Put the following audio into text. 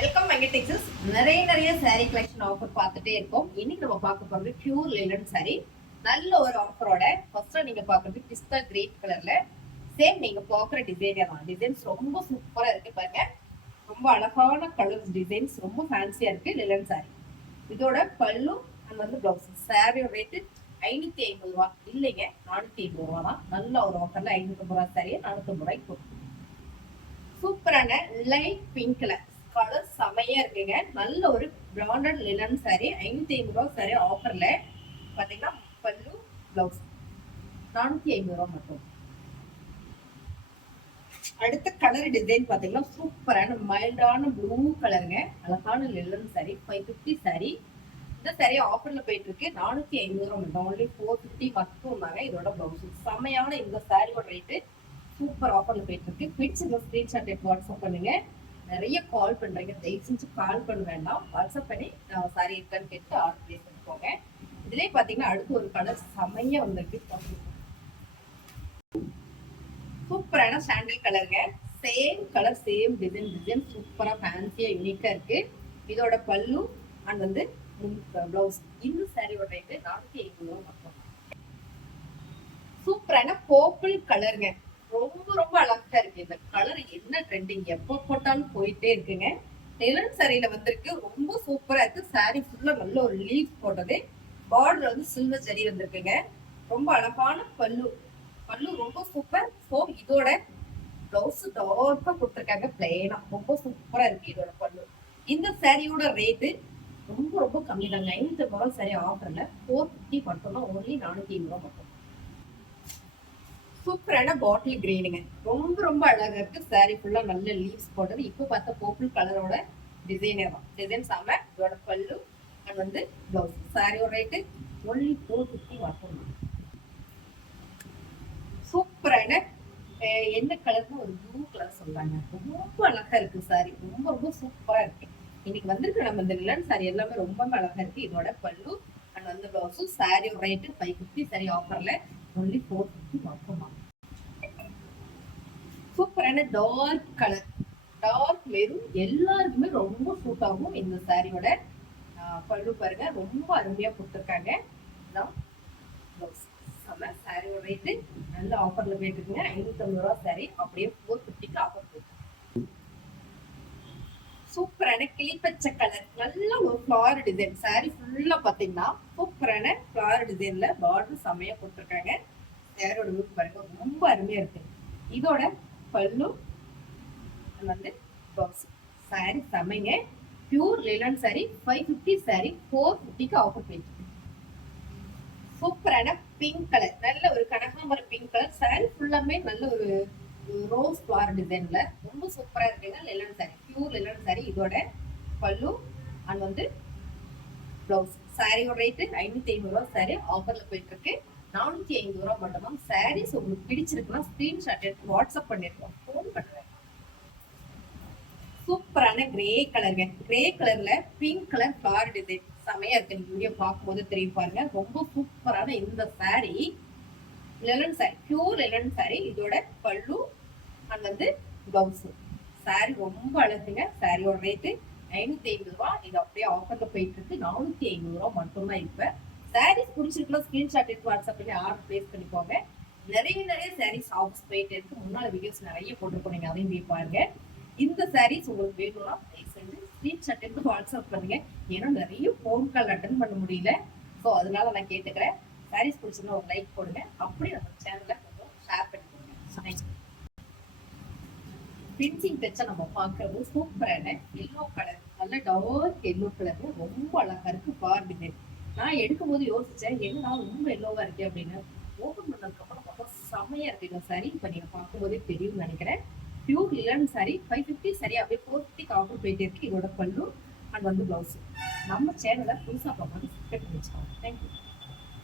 Welcome மெங்கடெக்ஸஸ். நிறைய saree collection offer பார்த்துட்டே இருக்கோம். இன்னைக்கு நம்ம பார்க்க போறது பியூர் லினன் saree. நல்ல ஒரு ஆஃபரோட ஃபர்ஸ்ட் நீங்க பார்க்குறது பிஸ்தா கிரீன் கலர்ல சேம் நீங்க பார்க்குற டிசைனே தான். டிசைன்ஸ் ரொம்ப சூப்பரா இருக்கு பாருங்க. ரொம்ப அழகான கலர்ஸ் டிசைன்ஸ் ரொம்ப ஃபேன்சியா இருக்கு லினன் saree. இதோட பல்லு அண்ட் பிளவுஸ். saree ரேட் 550 ரூபா இல்லைங்க, 450 ரூபா தான். நல்ல ஒரு ஆஃபர்ல 550 ரூபா saree 450 ரூபாய்க்கு கொடுக்கும். சூப்பரான லைட் பிங்க் கலர் கலர் செமையா இருக்குங்க. நல்ல ஒரு பிராண்டட் லினன் saree 550 ரூபா saree ஆஃபர்ல பாத்தீங்கன்னா பல்லு பிளவுஸ் 450 ரூபா மட்டும். அடுத்த கலர் டிசைன் பாத்தீங்கன்னா சூப்பரான மைல்டான ப்ளூ கலருங்க. அழகான லினன் saree 550 saree. இந்த saree ஆஃபர்ல போயிட்டு இருக்கு 450 ரூபா மட்டும். ஒன்லி 450 மட்டும் தாங்க இதோட பிளவுஸ். செமையான இந்த சாரியோட ரேட்டு சூப்பர் ஆஃபர்ல போயிட்டு இருக்கு. பிடிச்சிருந்த ஸ்கிரீன்ஷாட் எடுத்து வாட்ஸ்அப் பண்ணுங்க. நிறைய கால் பண்றீங்க, தயவு செஞ்சு கால் பண்ண வேண்டாம், வாட்ஸ்அப் பண்ணி சாரி இருக்கான்னு கேட்டு ஆர்டர் பிளேஸ் பண்ணிக்கோங்க. இதுலயே பாத்தீங்கன்னா அடுத்து ஒரு கலர் செமையா வந்திருக்கு. சூப்பரான சாண்டில் கலருங்க. சேம் கலர் சேம் டிசைன் சூப்பரா ஃபேன்சியா யூனிக்கா இருக்கு. இதோட பல்லு அண்ட் பிளவுஸ். இந்த சாரியோட ரேட்டு 450 ரூபா மட்டும். சூப்பரான பர்பிள் கலருங்க. ரொம்ப அழகா இருக்கு. இந்த கலர் என்ன ட்ரெண்டிங், எப்போ போட்டாலும் போயிட்டே இருக்குங்க. லினன் சாரியில வந்திருக்கு. ரொம்ப சூப்பரா இருக்கு. சாரி ஃபுல்லா நல்ல ஒரு லீஃப் போட்டது. பார்டர் சில்வர் ஜரி வந்திருக்குங்க. ரொம்ப அழகான பல்லு ரொம்ப சூப்பர். ஸோ இதோட பிளவுஸ் டார்க்கா கொடுத்துருக்காங்க பிளெயினா. ரொம்ப சூப்பரா இருக்கு இதோட பல்லு. இந்த சாரியோட ரேட்டு ரொம்ப கம்மி தாங்க. 550 ரூபா சாரி ஆஃபர்ல 450 மட்டும் தான். ஓன்லி 450 ரூபா மட்டும். சூப்பரான பாட்டில் கிரீனுங்க. ரொம்ப அழகா இருக்கு. சாரி ஃபுல்லா நல்ல லீவ்ஸ் போட்டது. இப்போ பார்த்த பர்பிள் கலரோட டிசைனே தான். டிசைன் செம்ம. இதோட பல்லு அண்ட் பிளவுஸ். சாரியோட ரேட்டு ஒன்லி 450 மட்டும். சூப்பரான என்ன கலர்னா ஒரு ப்ளூ கலர் சொல்றாங்க. ரொம்ப அழகா இருக்கு சாரி. ரொம்ப சூப்பரா இருக்கு. இன்னைக்கு வந்திருக்கு நம்ம இந்த லினன் சாரி எல்லாமே ரொம்ப அழகா இருக்கு. இதோட பல்லு அண்ட் பிளவுஸ். சாரியோட ரேட்டு 550. சாரி ஆஃபர்ல ஒன்லி 450 மட்டும். சூப்பரான டார்க் கலர், டார்க் மெரூன் எல்லாருக்குமே ரொம்ப சூட் ஆகும். இந்த சாரியோட பல்லு பாருங்க ரொம்ப அருமையா கொடுத்துருக்காங்க. சாரியோட ரேட்டு நல்ல ஆஃபர்ல போயிட்டு இருக்குங்க. 550 ரூபா சாரி அப்படியே 450க்கு ஆஃபர் போயிட்டு. சூப்பரான கிளிப்பச்சை கலர், நல்ல ஒரு ஃபிளவர் டிசைன். சாரி ஃபுல்லா பாத்தீங்கன்னா சூப்பரான ஃபிளவர் டிசைன்ல பார்டர் செமையா கொடுத்துருக்காங்க. சாரியோட லுக் பாருங்க ரொம்ப அருமையா இருக்கு. இதோட பல்லு பிளவுஸ். சாரி செமைங்க. பியூர் லினன் சாரி 550 சாரி 450க்கு ஆஃபர் போயிட்டு. சூப்பரான பிங்க் கலர், நல்ல ஒரு கனகாம்பரம் பிங்க் கலர். சாரி ஃபுல்லாமே நல்ல ஒரு ரோஸ் ஃபிளவர் டிசைன்ல ரொம்ப சூப்பரா இருக்குங்க. Linen sorry, pure linen sorry. இதோட பல்லு அண்ட் பிளவுஸ். சாரியோட ரேட்டு 550 ரூபா சாரி ஆஃபர்ல போயிட்டு இருக்கு. 450 ரூபா மட்டும்தான். சாரீஸ் உங்களுக்கு பிடிச்சிருக்குன்னா ஸ்கிரீன்ஷாட் எடுத்து வாட்ஸ்அப் பண்ணிருக்கோம், ஃபோன் பண்ணுவேன். சூப்பரான கிரே கலருங்க. கிரே கலர்ல பிங்க் கலர் ஃபிளவர் டிசைன் செமையா இருக்கு. நீங்க வீடியோ பார்க்கும்போது தெரியும் பாருங்க. ரொம்ப சூப்பரான இந்த sorry linen sorry, pure linen sorry. இதோட பல்லு அண்ட் பிளவுஸ். சாரி ரொம்ப அழகுங்க. சாரியோட ரேட்டு 550 ரூபா. இது அப்படியே ஆஃபர்ல போயிட்டு இருக்கு. 450 ரூபா மட்டும்தான். இப்ப சாரீஸ் பிடிச்சிருக்கலாம் ஸ்கிரீன்ஷாட் எடுத்து வாட்ஸ்அப் பண்ணி ஆர்டர் பிளேஸ் பண்ணிக்கோங்க. நிறைய சாரீஸ் ஆஃபர்ஸ் போயிட்டு இருக்கு. முன்னால வீடியோஸ் நிறைய போட்டிருக்கோம், நீங்க அதையும் போய் பாருங்க. இந்த சாரீஸ் உங்களுக்கு வேணும்னா ஸ்கிரீன்ஷாட் எடுத்து வாட்ஸ்அப் பண்ணுங்க. ஏன்னா நிறைய ஃபோன் கால் அட்டன் பண்ண முடியல. ஸோ அதனால நான் கேட்டுக்கிறேன். சாரீஸ் பிடிச்சிருந்தா ஒரு லைக் போடுங்க. அப்படி நம்ம சேனலை கொஞ்சம் ஷேர் பண்ணிக்கோங்க. பிரின்சிங் தச்சா நம்ம பார்க்கறது சூப்பரான எல்லோ கலர், நல்ல டார்க் எல்லோ கலர். ரொம்ப அழகா இருக்கு பார் டிசைன். நான் எடுக்கும் போது யோசிச்சேன் என்ன ரொம்ப எல்லோவா இருக்கு அப்படின்னு. ஓபன் பண்ணதுக்கு அப்புறம் பார்த்தா செமையா இருக்கு இந்த சாரி. இப்ப நீங்க பார்க்கும்போதே தெரியும்னு நினைக்கிறேன். பியூர் லினன் சாரி 550 சாரி அப்படியே 450க்கு ஆஃபர் போயிட்டே இருக்கு. இதோட பல்லு அண்ட் பிளவுஸ். நம்ம சேனலை புதுசா பார்க்கணும், சப்ஸ்கிரைப் பண்ணி வச்சுக்கோங்க. தேங்க்யூ.